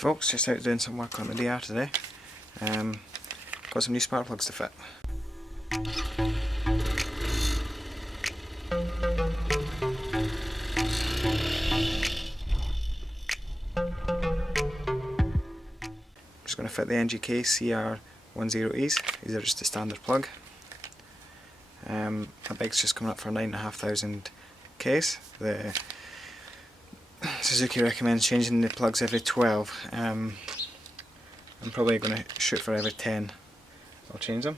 Folks, just out doing some work on the DR today. Got some new spark plugs to fit. Just going to fit the NGK CR10Es. These are just a standard plug. My bike's just coming up for 9,500 Ks. The Suzuki recommends changing the plugs every 12. I'm probably going to shoot for every 10. I'll change them,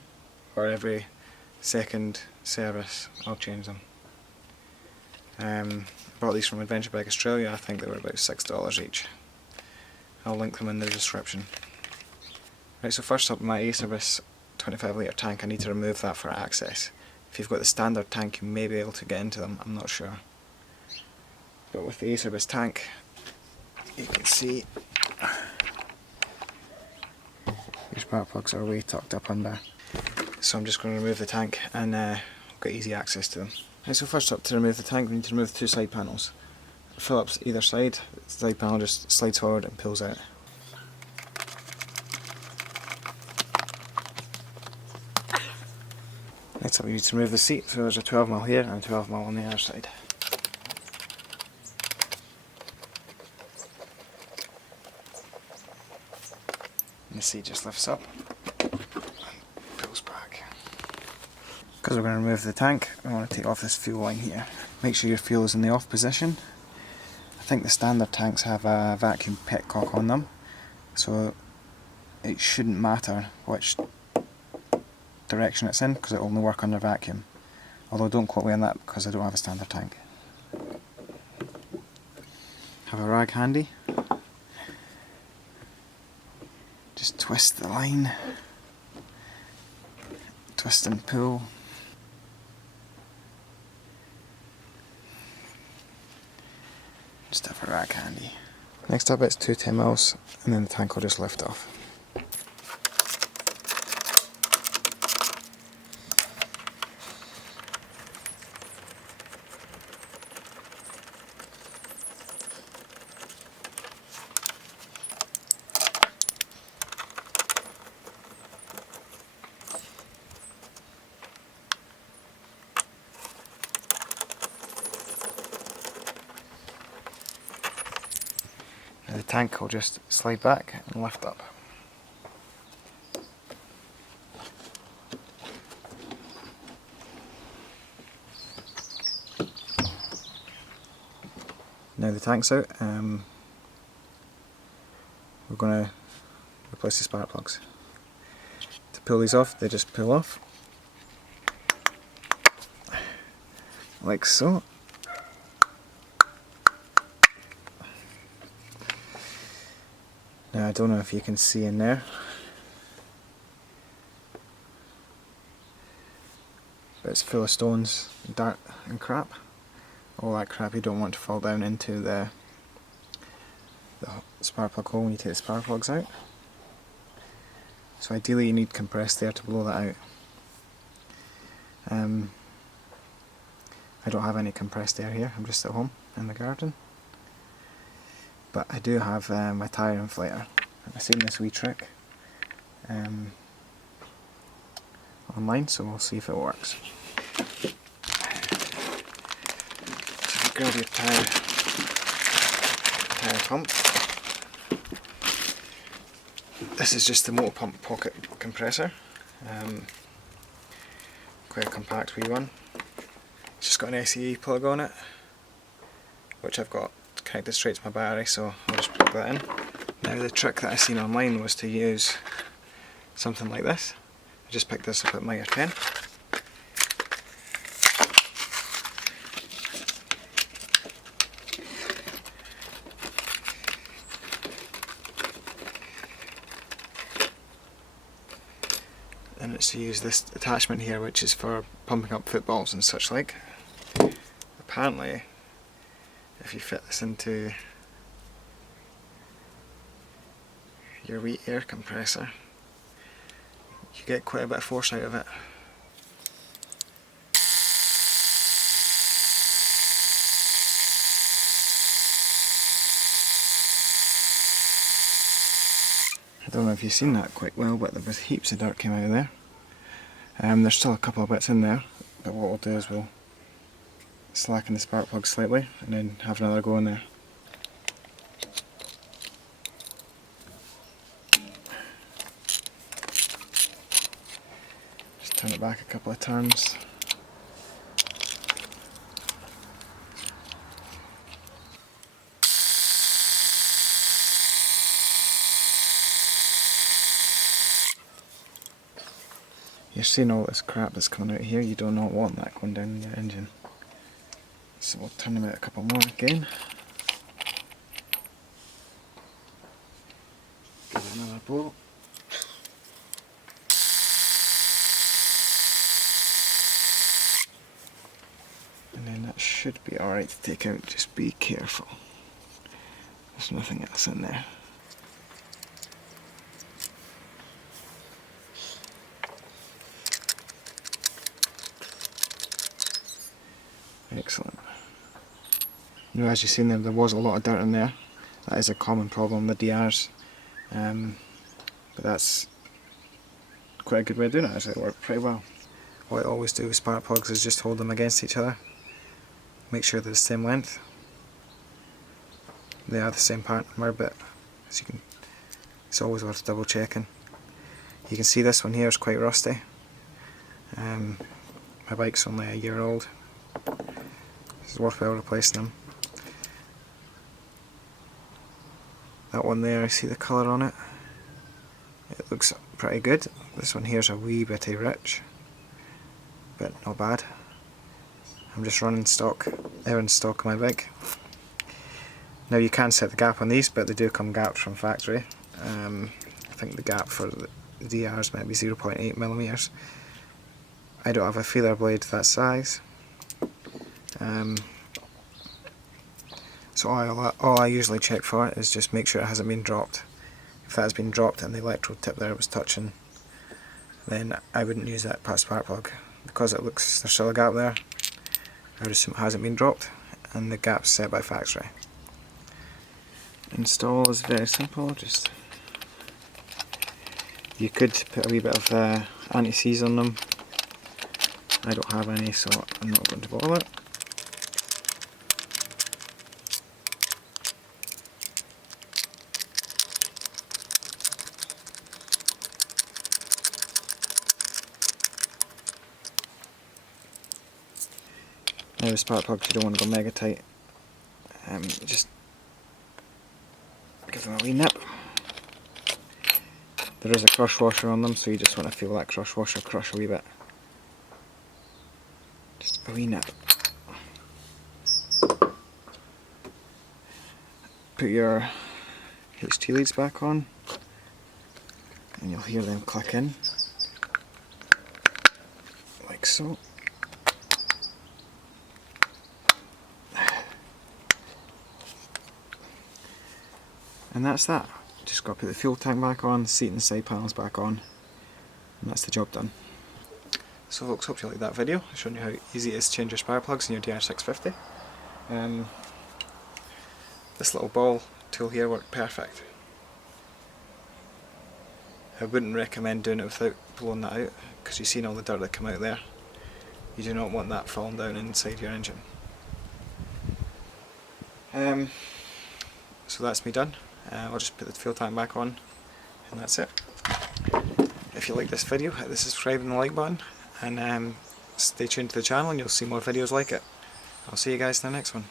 or every second service I'll change them. I bought these from Adventure Bike Australia. I think they were about $6 each. I'll link them in the description. Right, so first up, my A-Service 25 litre tank, I need to remove that for access. If you've got the standard tank you may be able to get into them, I'm not sure. But with the A-Service tank, you can see your spark plugs are way tucked up under. So I'm just going to remove the tank and get easy access to them. Right, so first up, to remove the tank we need to remove the two side panels. Phillips either side, the side panel just slides forward and pulls out. Next up we need to remove the seat, so there's a 12mm here and a 12mm on the other side. And the seat just lifts up and pulls back. Because we're going to remove the tank, we want to take off this fuel line here. Make sure your fuel is in the off position. I think the standard tanks have a vacuum petcock on them, so it shouldn't matter which direction it's in because it will only work under vacuum. Although don't quote me on that because I don't have a standard tank. Have a rag handy. Just twist the line, twist and pull. Just have a rag handy. Next up it's two 10mm and then the tank will just lift off. The tank will just slide back and lift up. Now the tank's out, we're going to replace the spark plugs. To pull these off, they just pull off, like so. Now I don't know if you can see in there, but it's full of stones, dirt and crap. All that crap you don't want to fall down into the spark plug hole when you take the spark plugs out. So ideally you need compressed air to blow that out. I don't have any compressed air here, I'm just at home in the garden. But I do have my tyre inflator. I've seen this wee trick online, so we'll see if it works. So you grab your tyre pump. This is just the Moto Pump pocket compressor. Quite a compact wee one. It's just got an SE plug on it, which I've got connected straight to my battery, so I'll just plug that in. Now the trick that I seen online was to use something like this. I just picked this up at Mitre 10. And it's to use this attachment here, which is for pumping up footballs and such like. Apparently, if you fit this into your wee air compressor, you get quite a bit of force out of it. I don't know if you've seen that quite well, but there was heaps of dirt came out of there. There's still a couple of bits in there, but what we'll do is we'll slacken the spark plug slightly and then have another go in there. Just turn it back a couple of turns. You're seeing all this crap that's coming out here, you do not want that going down in your engine. So we'll turn them out a couple more again. Give it another blow. And then that should be alright to take out, just be careful. There's nothing else in there. Excellent. Now, as you've seen there was a lot of dirt in there. That is a common problem with DRs, but that's quite a good way of doing it. Actually, it worked pretty well. What I always do with spark plugs is just hold them against each other, make sure they're the same length. They are the same part number, but as you can, it's always worth double checking. You can see this one here is quite rusty. My bike's only a year old. It's worthwhile replacing them. That one there, I see the colour on it. It looks pretty good. This one here's a wee bit rich, but not bad. I'm just running stock, Aaron stock on my bike. Now you can set the gap on these, but they do come gapped from factory. I think the gap for the DRs might be 0.8mm. I don't have a feeler blade that size. So all I usually check for is just make sure it hasn't been dropped. If that has been dropped and the electrode tip there was touching, then I wouldn't use that spark plug. Because it looks there's still a gap there, I would assume it hasn't been dropped and the gap's set by factory. Install is very simple. Just you could put a wee bit of anti-seize on them. I don't have any, so I'm not going to bother. Now the spark plugs, you don't want to go mega tight. Just give them a wee nip. There is a crush washer on them, so you just want to feel that crush washer crush a wee bit. Just a wee nip. Put your HT leads back on and you'll hear them click in, like so. And that's that. Just got to put the fuel tank back on, seat and side panels back on, and that's the job done. So folks, hope you liked that video, showing you how easy it is to change your spark plugs in your DR650. This little ball tool here worked perfect. I wouldn't recommend doing it without blowing that out, because you've seen all the dirt that come out there. You do not want that falling down inside your engine. So that's me done. I'll just put the fuel tank back on and that's it. If you like this video, hit the subscribe and the like button, and stay tuned to the channel and you'll see more videos like it. I'll see you guys in the next one.